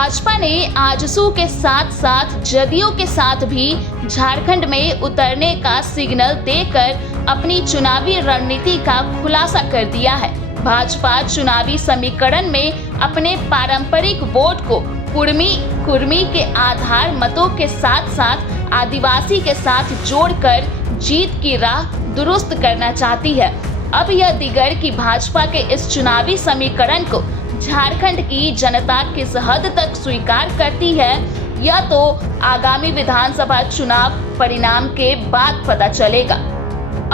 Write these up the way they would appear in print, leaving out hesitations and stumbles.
भाजपा ने आजसू के साथ साथ जदयू के साथ भी झारखंड में उतरने का सिग्नल देकर अपनी चुनावी रणनीति का खुलासा कर दिया है। भाजपा चुनावी समीकरण में अपने पारंपरिक वोट को कुर्मी के आधार मतों के साथ साथ आदिवासी के साथ जोड़कर जीत की राह दुरुस्त करना चाहती है। अब यह दिगर कि भाजपा के इस चुनावी समीकरण को झारखंड की जनता किस हद तक स्वीकार करती है, यह तो आगामी विधानसभा चुनाव परिणाम के बाद पता चलेगा।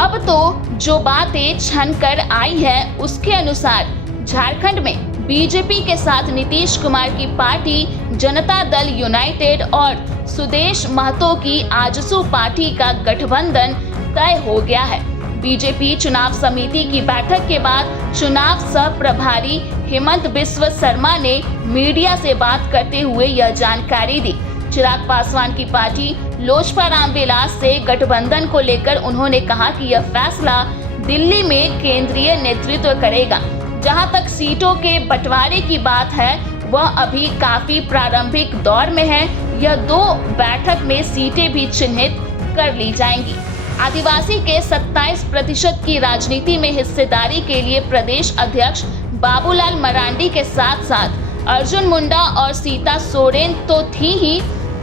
अब तो जो बातें छन कर आई है उसके अनुसार झारखंड में बीजेपी के साथ नीतीश कुमार की पार्टी जनता दल यूनाइटेड और सुदेश महतो की आजसू पार्टी का गठबंधन तय हो गया है। बीजेपी चुनाव समिति की बैठक के बाद चुनाव सह प्रभारी हेमंत बिस्व शर्मा ने मीडिया से बात करते हुए यह जानकारी दी। चिराग पासवान की पार्टी लोजपा रामविलास से गठबंधन को लेकर उन्होंने कहा कि यह फैसला दिल्ली में केंद्रीय नेतृत्व करेगा। जहां तक सीटों के बंटवारे की बात है वह अभी काफी प्रारंभिक दौर में है। यह 2 बैठक में सीटें भी चिन्हित कर ली जाएंगी। आदिवासी के 27% की राजनीति में हिस्सेदारी के लिए प्रदेश अध्यक्ष बाबूलाल मरांडी के साथ साथ अर्जुन मुंडा और सीता सोरेन तो थी ही,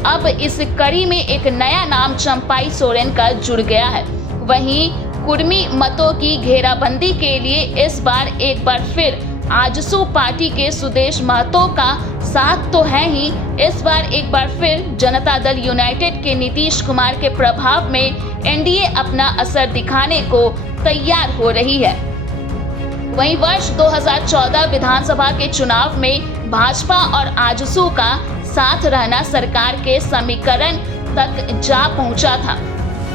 अब इस कड़ी में एक नया नाम चंपाई सोरेन का जुड़ गया है। वहीं कुर्मी मतों की घेराबंदी के लिए इस बार एक बार फिर आजसू पार्टी के सुदेश महतो का साथ तो है ही, इस बार एक बार फिर जनता दल यूनाइटेड के नीतीश कुमार के प्रभाव में एनडीए अपना असर दिखाने को तैयार हो रही है। वहीं वर्ष 2014 विधानसभा के चुनाव में भाजपा और आजसू का साथ रहना सरकार के समीकरण तक जा पहुंचा था।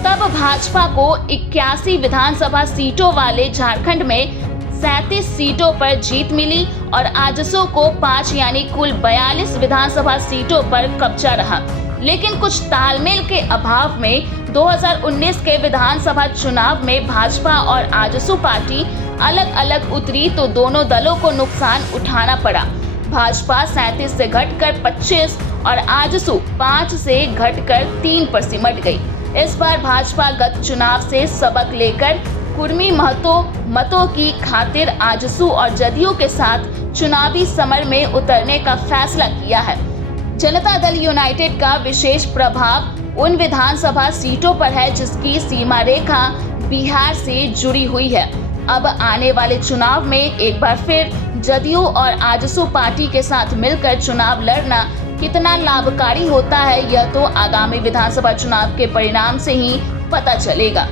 तब भाजपा को 81 विधानसभा सीटों वाले झारखंड में 37 सीटों पर जीत मिली और आजसू को 5 यानी कुल 42 विधानसभा सीटों पर कब्जा रहा। लेकिन कुछ तालमेल के अभाव में 2019 के विधानसभा चुनाव में भाजपा और आजसू पार्टी अलग अलग उतरी तो दोनों दलों को नुकसान उठाना पड़ा। भाजपा 37 से घटकर 25 और आजसू 5 से घटकर 3 पर सिमट गई। इस बार भाजपा गत चुनाव से सबक लेकर कुर्मी मतों की खातिर आजसू और जदयू के साथ चुनावी समर में उतरने का फैसला किया है। जनता दल यूनाइटेड का विशेष प्रभाव उन विधानसभा सीटों पर है जिसकी सीमा रेखा बिहार से जुड़ी हुई है। अब आने वाले चुनाव में एक बार फिर जदयू और आजसू पार्टी के साथ मिलकर चुनाव लड़ना कितना लाभकारी होता है, यह तो आगामी विधानसभा चुनाव के परिणाम से ही पता चलेगा।